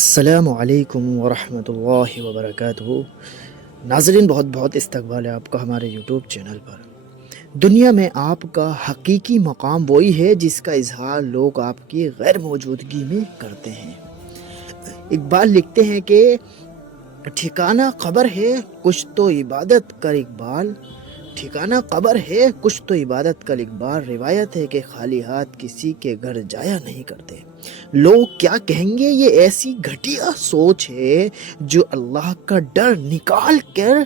السلام علیکم ورحمۃ اللہ وبرکاتہ۔ ناظرین، بہت بہت استقبال ہے آپ کا ہمارے یوٹیوب چینل پر۔ دنیا میں آپ کا حقیقی مقام وہی ہے جس کا اظہار لوگ آپ کی غیر موجودگی میں کرتے ہیں۔ اقبال لکھتے ہیں کہ ٹھکانہ قبر ہے کچھ تو عبادت کر اقبال، ٹھکانہ قبر ہے کچھ تو عبادت کر اقبال، روایت ہے کہ خالی ہاتھ کسی کے گھر جایا نہیں کرتے۔ لوگ کیا کہیں گے، یہ ایسی گھٹیا سوچ ہے جو اللہ کا ڈر نکال کر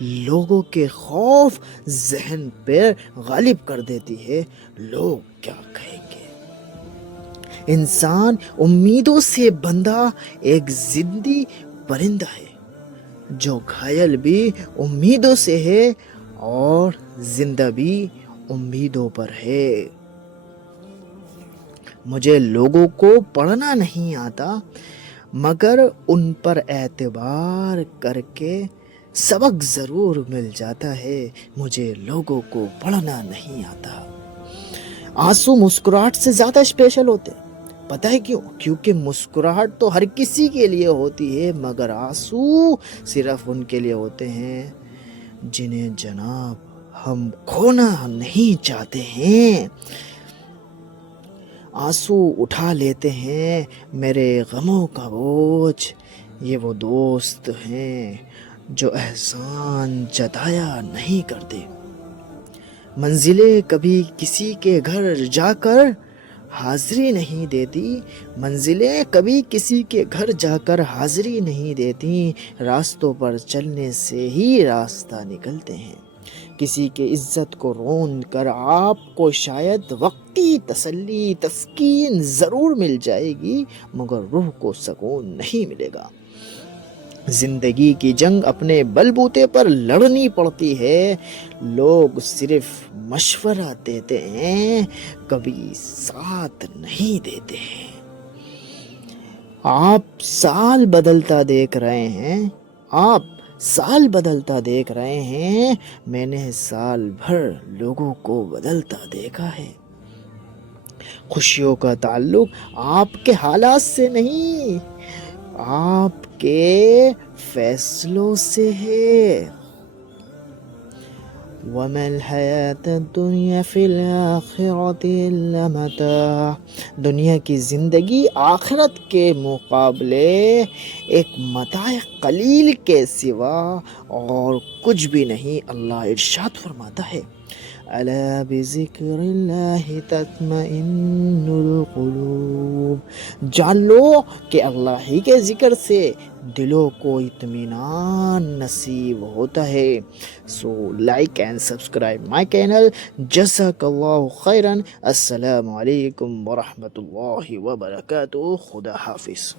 لوگوں کے خوف ذہن پر غالب کر دیتی ہے۔ لوگ کیا کہیں گے۔ انسان امیدوں سے بندھا ایک ضدی پرندہ ہے جو گھائل بھی امیدوں سے ہے اور زندہ بھی امیدوں پر ہے۔ مجھے لوگوں کو پڑھنا نہیں آتا مگر ان پر اعتبار کر کے سبق ضرور مل جاتا ہے۔ مجھے لوگوں کو پڑھنا نہیں آتا۔ آنسو مسکراہٹ سے زیادہ اسپیشل ہوتے ہیں۔ پتہ ہے کیوں؟ کیونکہ مسکراہٹ تو ہر کسی کے لیے ہوتی ہے مگر آنسو صرف ان کے لیے ہوتے ہیں جنہیں جناب ہم کھونا نہیں چاہتے ہیں۔ آنسو اٹھا لیتے ہیں میرے غموں کا بوجھ، یہ وہ دوست ہیں جو احسان جتایا نہیں کرتے۔ منزلیں کبھی کسی کے گھر جا کر حاضری نہیں دیتی، منزلیں کبھی کسی کے گھر جا کر حاضری نہیں دیتی، راستوں پر چلنے سے ہی راستہ نکلتے ہیں۔ کسی کے عزت کو رون کر آپ کو شاید وقتی تسلی تسکین ضرور مل جائے گی مگر روح کو سکون نہیں ملے گا۔ زندگی کی جنگ اپنے بل بوتے پر لڑنی پڑتی ہے۔ لوگ صرف مشورہ دیتے ہیں، کبھی ساتھ نہیں دیتے ہیں۔ آپ سال بدلتا دیکھ رہے ہیں، آپ سال بدلتا دیکھ رہے ہیں، میں نے سال بھر لوگوں کو بدلتا دیکھا ہے۔ خوشیوں کا تعلق آپ کے حالات سے نہیں، آپ کے فیصلوں سے ہے۔ وَمَا الْحَيَاةُ الدُّنْيَا فِي الْآخِرَةِ إِلَّا مَتَاعٌ، دنیا کی زندگی آخرت کے مقابلے ایک متاع قلیل کے سوا اور کچھ بھی نہیں۔ اللہ ارشاد فرماتا ہے الا بذکر اللہ تطمئن القلوب، جان لو کہ اللہ ہی کے ذکر سے دلوں کو اطمینان نصیب ہوتا ہے۔ So like and subscribe my channel. جزاک اللہ خیرا۔ السلام علیکم ورحمۃ اللہ وبرکاتہ۔ خدا حافظ۔